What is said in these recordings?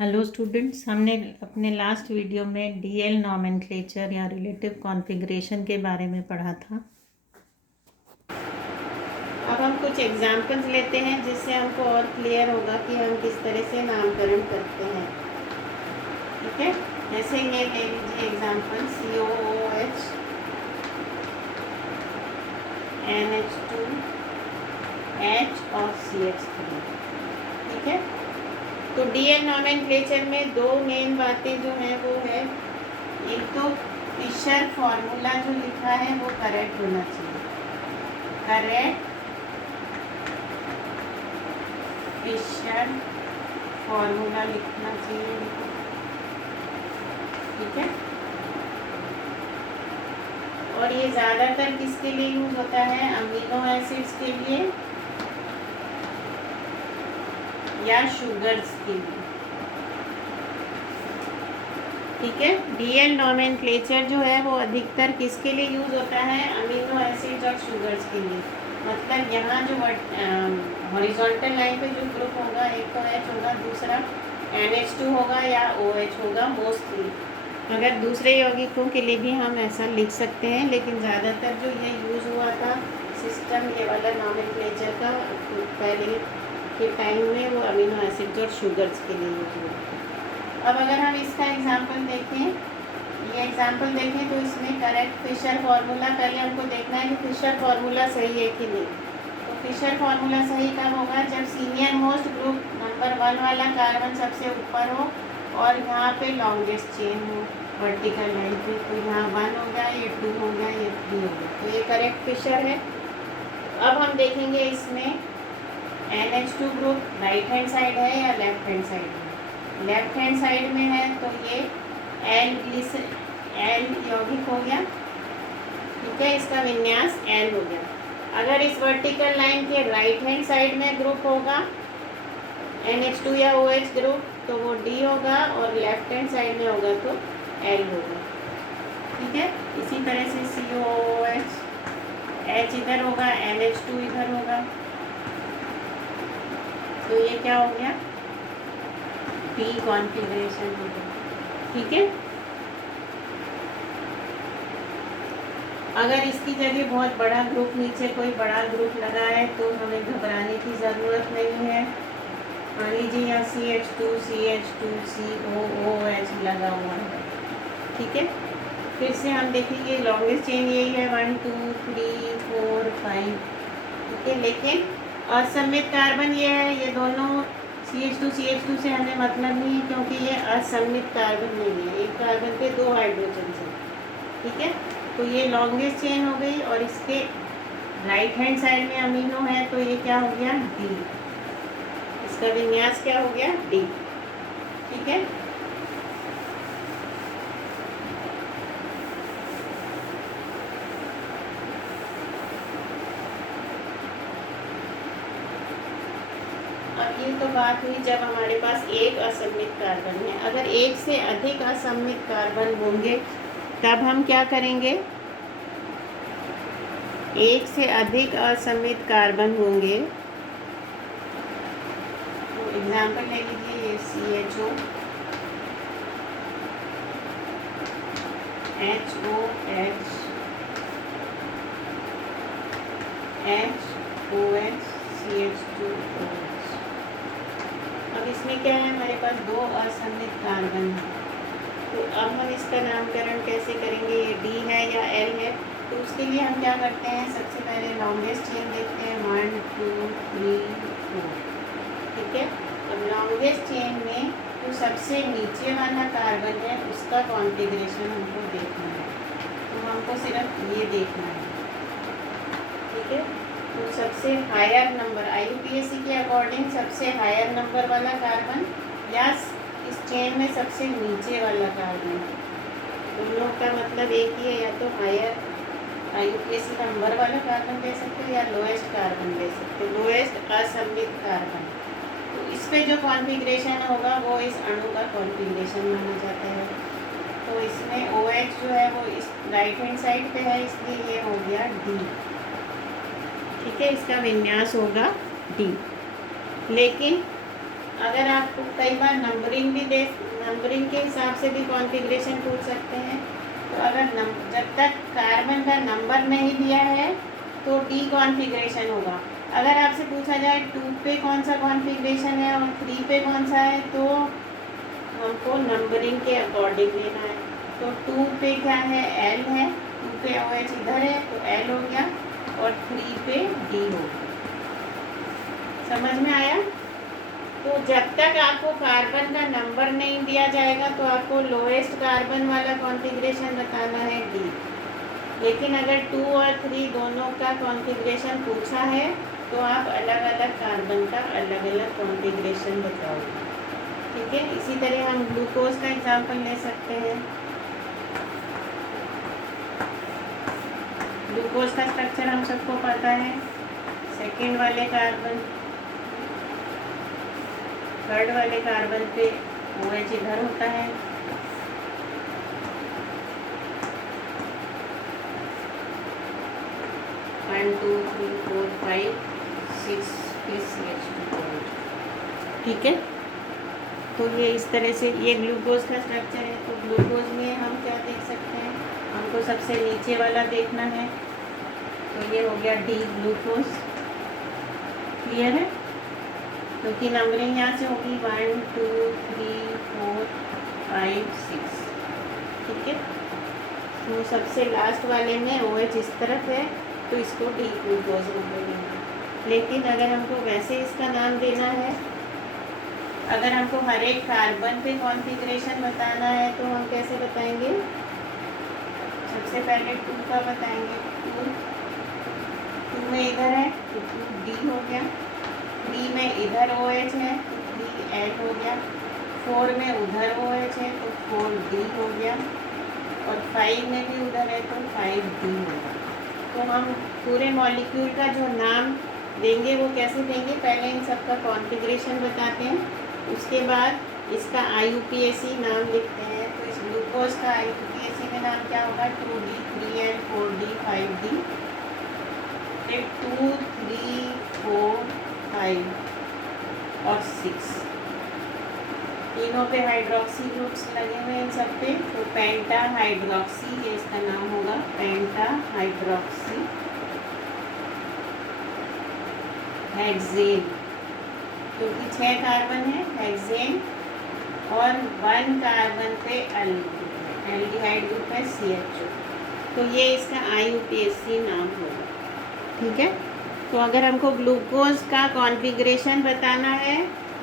Hello students, हमने अपने last video में डीएल नॉमेनक्लेचर या रिलेटिव कॉन्फ़िगरेशन के बारे में पढ़ा था। अब हम कुछ एग्जांपल्स लेते हैं जिससे हमको और क्लियर होगा कि हम किस तरह से नामकरण करते हैं। ठीक है, जैसे ये ले लीजिए एग्जांपल COOH NH2 H और CH3। ठीक है, तो डीएल नॉमेनक्लेचर में दो मेन बातें जो हैं वो है, एक तो फिशर फॉर्मूला जो लिखा है वो करेक्ट होना चाहिए। करेक्ट फिशर फॉर्मूला लिखना चाहिए। ठीक है, और ये ज़्यादातर किसके लिए यूज होता है? अमीनो एसिड्स के लिए या शुगर्स के लिए। ठीक है, डीएल नॉमेनक्लेचर जो है वो अधिकतर किसके लिए यूज होता है? अमीनो एसिड्स और शुगर्स के लिए। मतलब यहाँ जो हॉरिजॉन्टल लाइन पे जो ग्रुप होगा, एक तो H होगा, दूसरा NH2 होगा या OH होगा मोस्टली। मगर दूसरे यौगिकों के लिए भी हम ऐसा लिख सकते हैं, लेकिन ज़्यादातर जो ये यूज़ हुआ था सिस्टम ये वाला नॉमेनक्लेचर का पहले के टाइम में, वो अमीनो एसिड्स और शुगर्स के लिए यूज हुआ। अब अगर हम इसका एग्जांपल देखें, ये एग्जांपल देखें तो इसमें करेक्ट फिशर फार्मूला पहले हमको देखना है कि फिशर फार्मूला सही है कि नहीं। तो फिशर फार्मूला सही कब होगा? जब सीनियर मोस्ट ग्रुप नंबर 1 वाला कार्बन सबसे ऊपर हो और यहाँ पे लॉन्गेस्ट चेन हो वर्टिकल लाइन पे। तो यहाँ 1 हो गया, ये 2 हो गया, ये 3 हो गया, तो ये करेक्ट फिशर है। अब हम देखेंगे इसमें NH2 group right hand side है या लेफ्ट हैंड साइड है? लेफ्ट हैंड साइड में है तो ये L यौगिक हो गया। ठीक है, इसका विन्यास L हो गया। अगर इस वर्टिकल लाइन के राइट हैंड साइड में ग्रुप होगा NH2 या OH ग्रुप तो वो D होगा, और लेफ्ट हैंड साइड में होगा तो L होगा। ठीक है, इसी तरह से COOH H इधर होगा, NH2 इधर होगा, तो ये क्या हो गया? P कॉन्फ़िगरेशन हो गया। ठीक है, अगर इसकी जगह बहुत बड़ा ग्रुप, नीचे कोई बड़ा ग्रुप लगा है तो हमें घबराने की ज़रूरत नहीं है। मान लीजिए यहाँ CH2 CH2 COOH लगा हुआ है। ठीक है, फिर से हम देखेंगे लॉन्गेस्ट चेन यही है 1 2 3 4 5। ठीक है, लेकिन असममित कार्बन ये है, ये दोनों CH2 से हमें मतलब नहीं है क्योंकि ये असममित कार्बन नहीं है, एक कार्बन पे 2 हाइड्रोजन है। ठीक है, तो ये लॉन्गेस्ट चेन हो गई, और इसके राइट हैंड साइड में अमीनो है तो ये क्या हो गया? D। इसका विन्यास क्या हो गया? D। ठीक है, अब ये तो बात हुई जब हमारे पास एक असममित कार्बन है। अगर एक से अधिक असममित कार्बन होंगे तब हम क्या करेंगे? एक से अधिक असममित कार्बन होंगे तो एग्जाम्पल ले लीजिए, ये CHO HOH HOH CH2OH। अब इसमें क्या है? हमारे पास 2 असममित कार्बन है, तो अब हम इसका नामकरण कैसे करेंगे? ये D है या L है? तो उसके लिए हम क्या करते हैं? सबसे पहले लॉन्गेस्ट चेन देखते हैं 1 2 3 4। ठीक है, अब लॉन्गेस्ट चेन में जो सबसे नीचे वाला कार्बन है उसका कॉन्फ़िगरेशन हमको देखना है, तो हमको सिर्फ ये देखना है। ठीक है, तो सबसे हायर नंबर IUPAC के अकॉर्डिंग सबसे हायर नंबर वाला कार्बन या इस चेन में सबसे नीचे वाला कार्बन, दोनों का मतलब एक ही है। या तो हायर IUPAC नंबर वाला कार्बन ले सकते हो या लोएस्ट कार्बन ले सकते हो, लोएस्ट असममित कार्बन। तो इस पे जो कॉन्फ़िगरेशन होगा वो इस अणु का कॉन्फ़िगरेशन माना जाता है। तो इसमें OH जो है वो इस राइट हैंड साइड पे है, इसलिए ये हो गया D। ठीक है, इसका विन्यास होगा D। लेकिन अगर आपको कई बार नंबरिंग के हिसाब से भी कॉन्फ़िगरेशन पूछ सकते हैं। तो अगर जब तक कार्बन का नंबर नहीं दिया है तो डी कॉन्फ़िगरेशन होगा। अगर आपसे पूछा जाए 2 पे कौन सा कॉन्फ़िगरेशन है और 3 पे कौन सा है, तो हमको नंबरिंग के अकॉर्डिंग लेना है। तो 2 पे क्या है, एल है, 2 पे OH इधर है तो एल हो गया, और 3 पे डी हो गया। समझ में आया? तो जब तक आपको कार्बन का नंबर नहीं दिया जाएगा तो आपको लोएस्ट कार्बन वाला कॉन्फ़िगरेशन बताना है डी। लेकिन अगर 2 और 3 दोनों का कॉन्फ़िगरेशन पूछा है तो आप अलग अलग कार्बन का अलग अलग कॉन्फ़िगरेशन बताओगे। ठीक है, इसी तरह हम ग्लूकोज का एग्जाम्पल ले सकते हैं। ग्लूकोज का स्ट्रक्चर हम सबको पता है। सेकेंड वाले कार्बन, थर्ड वाले कार्बन पे OH इधर होता है, one two three four five six CH2। ठीक है, तो ये इस तरह से ये ग्लूकोज का स्ट्रक्चर है। तो ग्लूकोज में हम क्या देख सकते हैं, हमको सबसे नीचे वाला देखना है। तो ये हो गया डी ग्लूकोज। क्लियर है? क्योंकि नंबरिंग यहाँ से होगी 1 2 3 4 5 6। ठीक है, तो सबसे लास्ट वाले में OH इस तरफ है तो इसको डी ग्लूकोज बोलेंगे। लेकिन अगर हमको वैसे इसका नाम देना है, अगर हमको हर एक कार्बन पे कॉन्फ़िगरेशन बताना है तो हम कैसे बताएंगे? सबसे पहले 2 का बताएंगे। 2 में इधर है तो 2D हो गया, 3 में इधर OH है तो 3L हो गया, 4 में उधर OH है तो 4D हो गया, और 5 में भी उधर है तो 5D होगा। तो हम पूरे मॉलिक्यूल का जो नाम देंगे वो कैसे देंगे? पहले इन सब का कॉन्फ़िगरेशन बताते हैं, उसके बाद इसका IUPAC नाम लिखते हैं। तो इस ग्लूकोज का IUPAC में नाम क्या होगा? 2D 3L 4D 5D, फिर 2 3 4 5 और 6। तीनों पे हाइड्रोक्सी ग्रुप्स लगे हुए हैं इन सब पे। तो पेंटा हाइड्रोक्सी, ये इसका नाम होगा, पेंटा हाइड्रोक्सी हेक्सेन। क्योंकि 6 कार्बन है हेक्सेन, और 1 कार्बन पे एल्डिहाइड ग्रुप है CHO। तो ये इसका IUPAC नाम होगा। ठीक है, तो अगर हमको ग्लूकोज का कॉन्फ़िगरेशन बताना है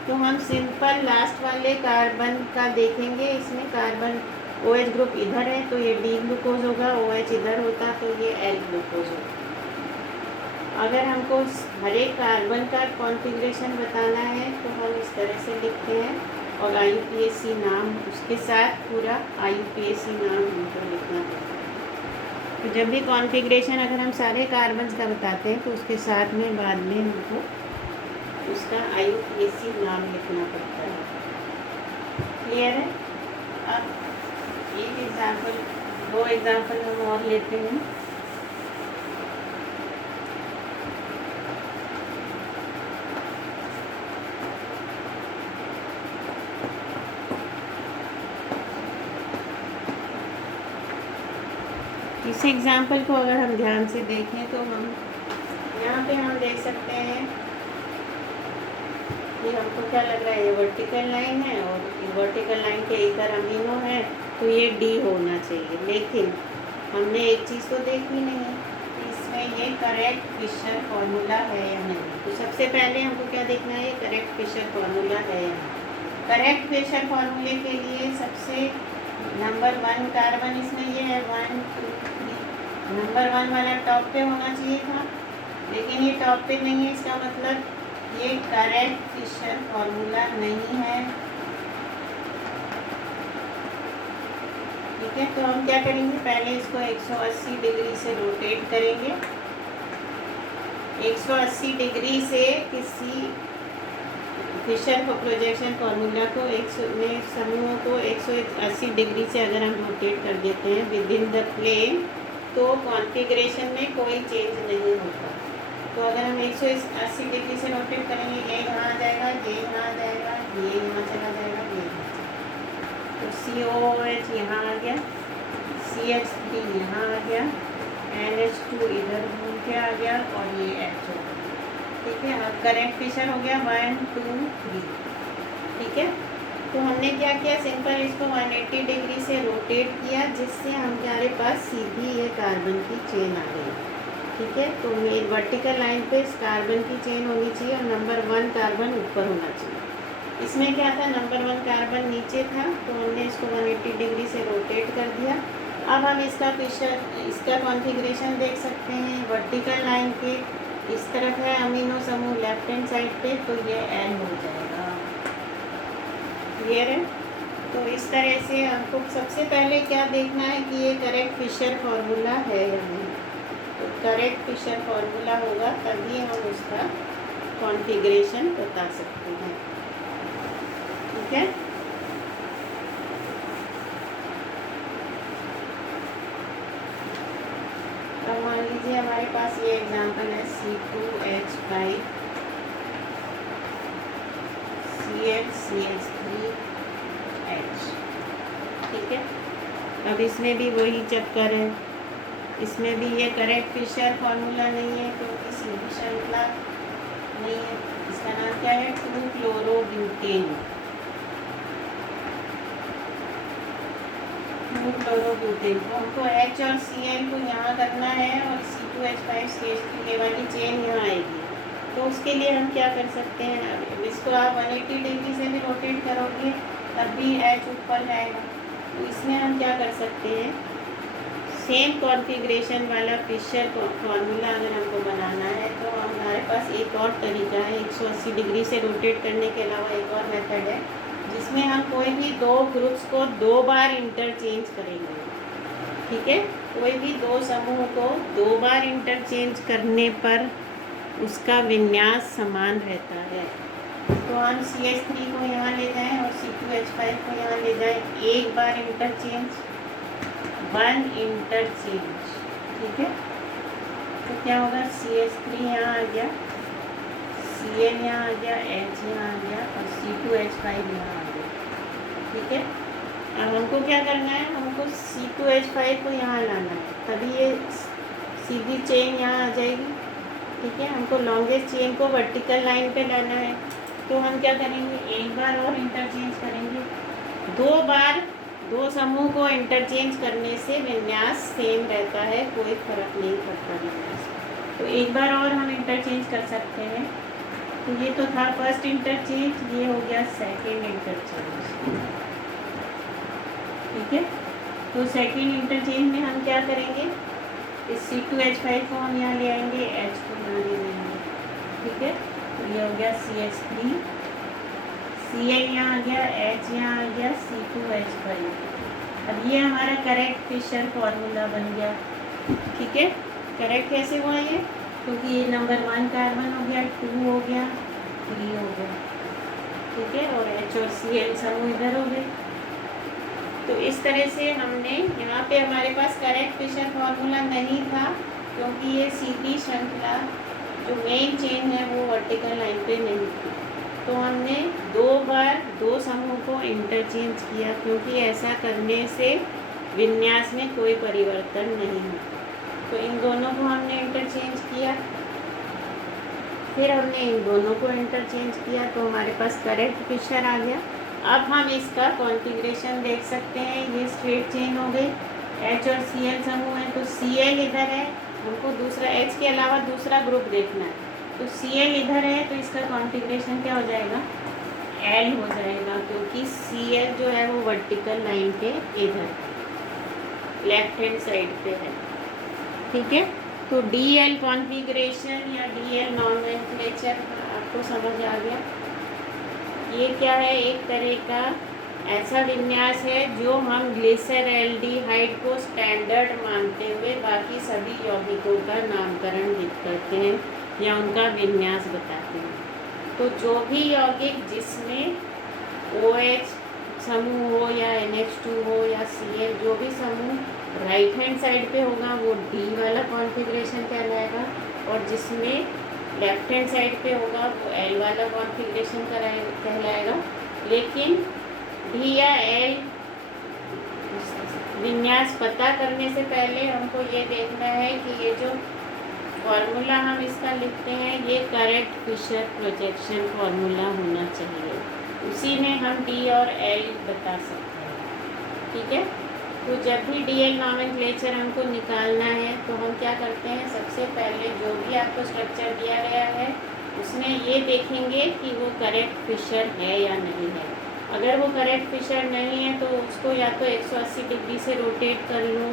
तो हम सिंपल लास्ट वाले कार्बन का देखेंगे। इसमें कार्बन OH ग्रुप इधर है तो ये डी ग्लूकोज होगा, OH इधर होता तो ये एल ग्लूकोज होगा। अगर हमको हर एक कार्बन का कॉन्फ़िगरेशन बताना है तो हम इस तरह से लिखते हैं, और IUPAC नाम उसके साथ पूरा IUPAC नाम हमको लिखना पड़ता है। तो जब भी कॉन्फ़िगरेशन अगर हम सारे कार्बन का बताते हैं तो उसके साथ में बाद में हमको उसका IUPAC नाम लिखना पड़ता है। क्लियर है? अब एक एग्जाम्पल, 2 एग्जाम्पल हम और लेते हैं। इस एग्जाम्पल को अगर हम ध्यान से देखें तो हम यहाँ पे हम देख सकते हैं कि हमको क्या लग रहा है, ये वर्टिकल लाइन है और वर्टिकल लाइन के इधर अमीनो है तो ये डी होना चाहिए। लेकिन हमने एक चीज़ तो देखी नहीं है कि इसमें ये करेक्ट फिशर फॉर्मूला है या नहीं। तो सबसे पहले हमको क्या देखना है, करेक्ट फिशर फॉर्मूला है या नहीं। करेक्ट फिशर फॉर्मूले के लिए सबसे नंबर 1 कार्बन इसमें ये है 1 2 3, नंबर 1 वाला टॉप पे होना चाहिए था, लेकिन ये टॉप पे नहीं है। इसका मतलब ये करेक्ट फिशर फॉर्मूला नहीं है। ठीक है, तो हम क्या करेंगे, पहले इसको 180 डिग्री से रोटेट करेंगे। 180 डिग्री से किसी फिशर प्रोजेक्शन फार्मूला को समूह को 180 डिग्री से अगर हम रोटेट कर देते हैं विद इन द प्लेन तो कॉन्फ़िगरेशन में कोई चेंज नहीं होता। तो अगर हम 180 डिग्री से रोटेट करेंगे, ये यहाँ आ जाएगा, ये यहाँ आ जाएगा, ये यहाँ चला जाएगा, ये यहाँ चला। तो COOH यहाँ आ गया, CH3 यहाँ आ गया, NH2 इधर घूम के आ गया और ये HO। ठीक है, अब करेंट फिशर हो गया 1 2 3। ठीक है, तो हमने क्या किया, सिंपल इसको 180 डिग्री से रोटेट किया, जिससे हमारे पास सीधी ये कार्बन की चेन आ गई। ठीक है, तो ये वर्टिकल लाइन पे इस कार्बन की चेन होनी चाहिए और नंबर 1 कार्बन ऊपर होना चाहिए। इसमें क्या था, नंबर 1 कार्बन नीचे था, तो हमने इसको 180 डिग्री से रोटेट कर दिया। अब हम इसका कॉन्फ़िगरेशन देख सकते हैं। वर्टिकल लाइन के इस तरफ है अमीनो समूह लेफ्ट हैंड साइड पे, तो ये N हो जाएगा। क्लियर है? तो इस तरह से हमको सबसे पहले क्या देखना है कि ये करेक्ट फिशर फार्मूला है या नहीं। तो करेक्ट फिशर फार्मूला होगा तभी हम उसका कॉन्फ़िगरेशन बता सकते हैं। ठीक है, अब मान लीजिए हमारे पास ये एग्जांपल है C2H5 CH3H। ठीक है, अब इसमें भी वही चक्कर है, इसमें भी ये करेक्ट फिशर फार्मूला नहीं है क्योंकि सीधी श्रृंखला नहीं है। इसका नाम क्या है, 2-क्लोरोब्यूटेन। 2-क्लोरोब्यूटेन को हमको H और Cl को यहाँ करना है और C2H5 CH3 ये वाली चेन यहाँ आएगी। तो उसके लिए हम क्या कर सकते हैं, अब इसको आप 180 डिग्री से भी रोटेट करोगे तब भी H ऊपर जाएगा। तो इसमें हम क्या कर सकते हैं, सेम कॉन्फ़िगरेशन वाला फिशर फार्मूला अगर हमको बनाना है तो हमारे पास एक और तरीका है। 180 डिग्री से रोटेट करने के अलावा एक और मेथड है जिसमें हम कोई भी दो ग्रुप्स को 2 बार इंटरचेंज करेंगे। ठीक है, कोई भी दो समूह को 2 बार इंटरचेंज करने पर उसका विन्यास समान रहता है। तो हम CH3 को यहाँ ले जाएं और C2H5 को यहाँ ले जाएं, एक बार इंटरचेंज, 1 इंटरचेंज। ठीक है, तो क्या होगा, CH3 यहाँ आ गया, Cl यहाँ आ गया, H यहाँ आ गया और C2H5 यहाँ आ गया। ठीक है, अब हमको क्या करना है, हमको C2H5 को यहाँ लाना है, तभी ये सीधी चेन यहाँ आ जाएगी। ठीक है, हमको लॉन्गेस्ट चेन को वर्टिकल लाइन पे लाना है, तो हम क्या करेंगे, एक बार और इंटरचेंज करेंगे। 2 बार 2 समूह को इंटरचेंज करने से विन्यास सेम रहता है, कोई फर्क नहीं पड़ता विन्यास। तो एक बार और हम इंटरचेंज कर सकते हैं। तो ये तो था फर्स्ट इंटरचेंज, ये हो गया सेकेंड इंटरचेंज। ठीक है, तो सेकेंड इंटरचेंज में हम क्या करेंगे, इस C2H5 को हम यहाँ ले आएंगे, H को यहाँ ले जाएंगे। ठीक है, तो ये हो गया CH3, Cl यहाँ आ गया, H यहाँ आ गया, C2H5। अब ये हमारा करेक्ट फिशर फार्मूला बन गया। ठीक है, करेक्ट कैसे हुआ ये, क्योंकि ये नंबर 1 कार्बन हो गया, 2 हो गया, 3 हो गया। ठीक है, और H और Cl समूह इधर हो गए। तो इस तरह से हमने यहाँ पे हमारे पास करेक्ट फिशर फार्मूला नहीं था क्योंकि ये सीधी श्रृंखला जो मेन चेन है वो वर्टिकल लाइन पे नहीं थी। तो हमने 2 बार 2 समूह को इंटरचेंज किया क्योंकि ऐसा करने से विन्यास में कोई परिवर्तन नहीं होता। तो इन दोनों को हमने इंटरचेंज किया, फिर हमने इन दोनों को इंटरचेंज किया, तो हमारे पास करेक्ट फिशर आ गया। अब हम इसका कॉन्फ़िगरेशन देख सकते हैं, ये स्ट्रेट चेन हो गई, H और Cl समूह है, तो Cl इधर है, हमको दूसरा H के अलावा दूसरा ग्रुप देखना है, तो Cl इधर है, तो इसका कॉन्फ़िगरेशन क्या हो जाएगा, L हो जाएगा, क्योंकि Cl जो है वो वर्टिकल लाइन के इधर लेफ्ट हैंड साइड पे है। ठीक है, तो DL कॉन्फ़िगरेशन या DL नॉमेनक्लेचर आपको समझ आ गया। ये क्या है, एक तरह का ऐसा विन्यास है जो हम ग्लिसरैल्डिहाइड को स्टैंडर्ड मानते हुए बाकी सभी यौगिकों का नामकरण करते हैं या उनका विन्यास बताते हैं। तो जो भी यौगिक जिसमें OH समूह हो या NH2 हो या Cl, जो भी समूह राइट हैंड साइड पे होगा वो D वाला कॉन्फ़िगरेशन कहलाएगा, और जिसमें लेफ्ट हैंड साइड पे होगा वो एल वाला कॉन्फ़िगरेशन कहलाएगा। लेकिन डी या एल विन्यास पता करने से पहले हमको ये देखना है कि ये जो फॉर्मूला हम इसका लिखते हैं ये करेक्ट फिशर प्रोजेक्शन फॉर्मूला होना चाहिए, उसी में हम डी और एल बता सकते हैं। ठीक है, तो जब भी डी एल नॉमेनक्लेचर हमको निकालना है तो हम क्या करते हैं, सबसे पहले जो भी आपको स्ट्रक्चर दिया गया है उसमें ये देखेंगे कि वो करेक्ट फिशर है या नहीं है। अगर वो करेक्ट फिशर नहीं है तो उसको या तो 180 डिग्री से रोटेट कर लो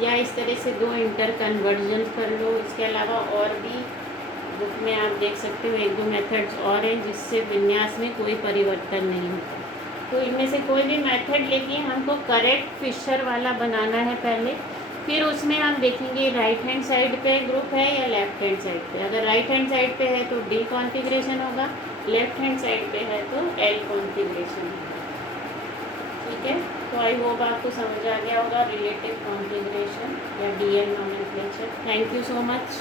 या इस तरह से 2 इंटर कन्वर्जन कर लो। इसके अलावा और भी बुक में आप देख सकते हो 1-2 मेथड्स और हैं जिससे विन्यास में कोई परिवर्तन नहीं होता। तो इनमें से कोई भी मेथड लेके हमको करेक्ट फिशर वाला बनाना है पहले, फिर उसमें हम देखेंगे राइट हैंड साइड पे ग्रुप है या लेफ्ट हैंड साइड पे। अगर राइट हैंड साइड पे है तो डी कॉन्फ़िगरेशन होगा, लेफ्ट हैंड साइड पे है तो एल कॉन्फ़िगरेशन होगा। ठीक है, तो आई होप आपको समझ आ गया होगा रिलेटिव कॉन्फ़िगरेशन या D L nomenclature. Thank you so much.